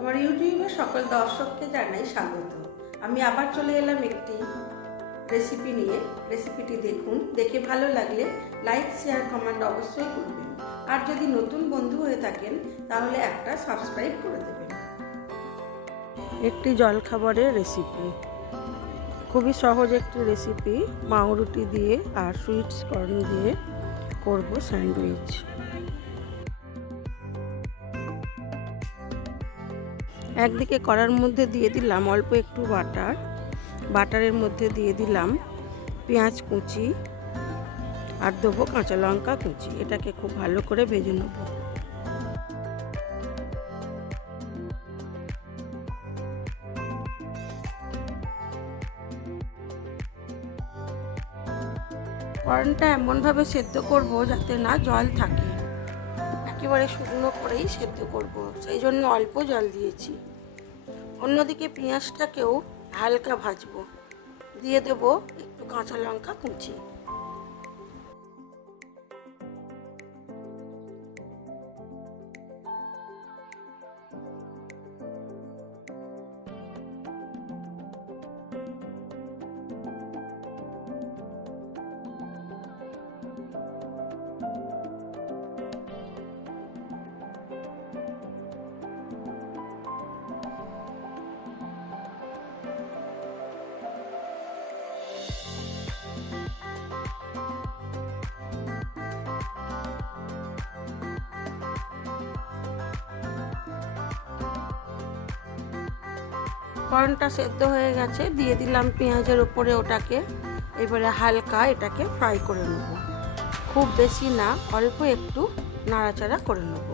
আমার ইউটিউবে সকল দর্শককে জানাই স্বাগত। আমি আবার চলে এলাম একটি রেসিপি নিয়ে। রেসিপিটি দেখুন, দেখে ভালো লাগলে লাইক শেয়ার কমেন্ট অবশ্যই করবেন। আর যদি নতুন বন্ধু হয়ে থাকেন, তাহলে একটা সাবস্ক্রাইব করে দেবেন। একটি জলখাবারের রেসিপি খুবই সহজ একটি রেসিপি মাউরুটি দিয়ে আর সুইটস কর্ন দিয়ে করব স্যান্ডউইচ। একদিকে কড়ার মধ্যে দিয়ে দিলাম অল্প একটু বাটার। বাটারের মধ্যে দিয়ে দিলাম পেঁয়াজ কুচি আর দেবো কাঁচা লঙ্কা কুচি। এটাকে খুব ভালো করে ভেজে নেব। কর্নটা এমনভাবে সেদ্ধ করব যাতে না জল থাকে। একেবারে শুকনো করেই সেদ্ধ করব। সেই জন্য অল্প জল দিয়েছি। অন্যদিকে পেঁয়াজটাকেও হালকা ভাজবো। দিয়ে দেবো একটু কাঁচা লঙ্কা কুচি। কর্নটা সেদ্ধ হয়ে গেছে, দিয়ে দিলাম পেঁয়াজের উপরে ওটাকে, এবারে হালকা এটাকে ফ্রাই করে নেব। খুব বেশি না, অল্প একটু নাড়াচাড়া করে নেব।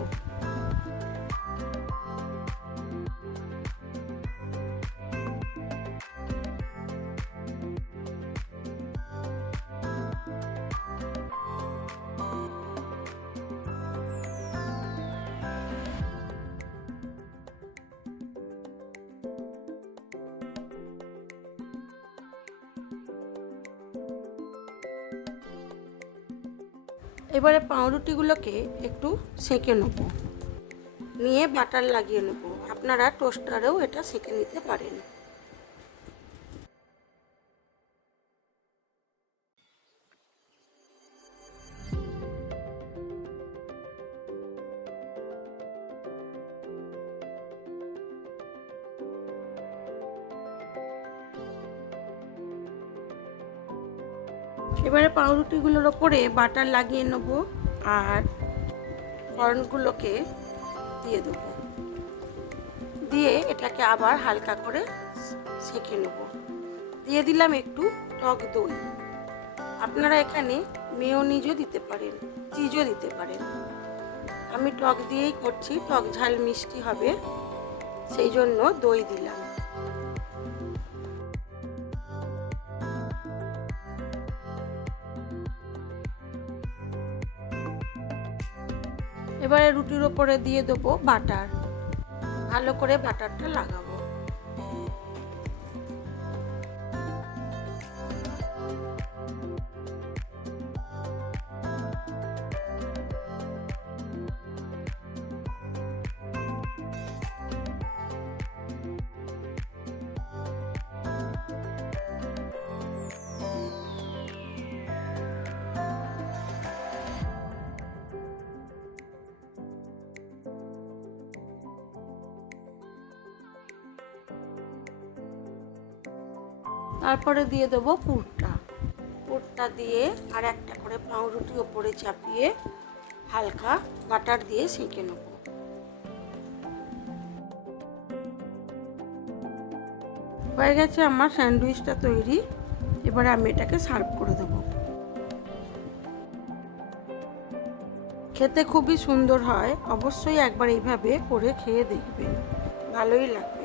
এবারে পাউরুটিগুলোকে একটু সেঁকে নেব। নিয়ে বাটার লাগিয়ে নেব। আপনারা টোস্টারেও এটা সেঁকে নিতে পারেন। এবারে পাউরুটিগুলোর ওপরে বাটার লাগিয়ে নেব আর কর্নগুলোকে দিয়ে দেব। দিয়ে এটাকে আবার হালকা করে সেঁকে নেব। দিয়ে দিলাম একটু টক দই। আপনারা এখানে মেয়োনিজও দিতে পারেন, চিজও দিতে পারেন। আমি টক দিয়েই করছি, টক ঝাল মিষ্টি হবে, সেই জন্য দই দিলাম। এবারে রুটির ওপরে দিয়ে দেবো বাটার। ভালো করে বাটারটা লাগাবো। তারপরে দিয়ে দেবো পুরটা। পুরটা দিয়ে আর একটা করে পাউরুটি ওপরে চাপিয়ে হালকা বাটার দিয়ে সেঁকে নেব। হয়ে গেছে আমার স্যান্ডউইচটা তৈরি। এবারে আমি এটাকে সার্ভ করে দেবো। খেতে খুবই সুন্দর হয়। অবশ্যই একবার এইভাবে করে খেয়ে দেখবেন। ভালোই লাগবে।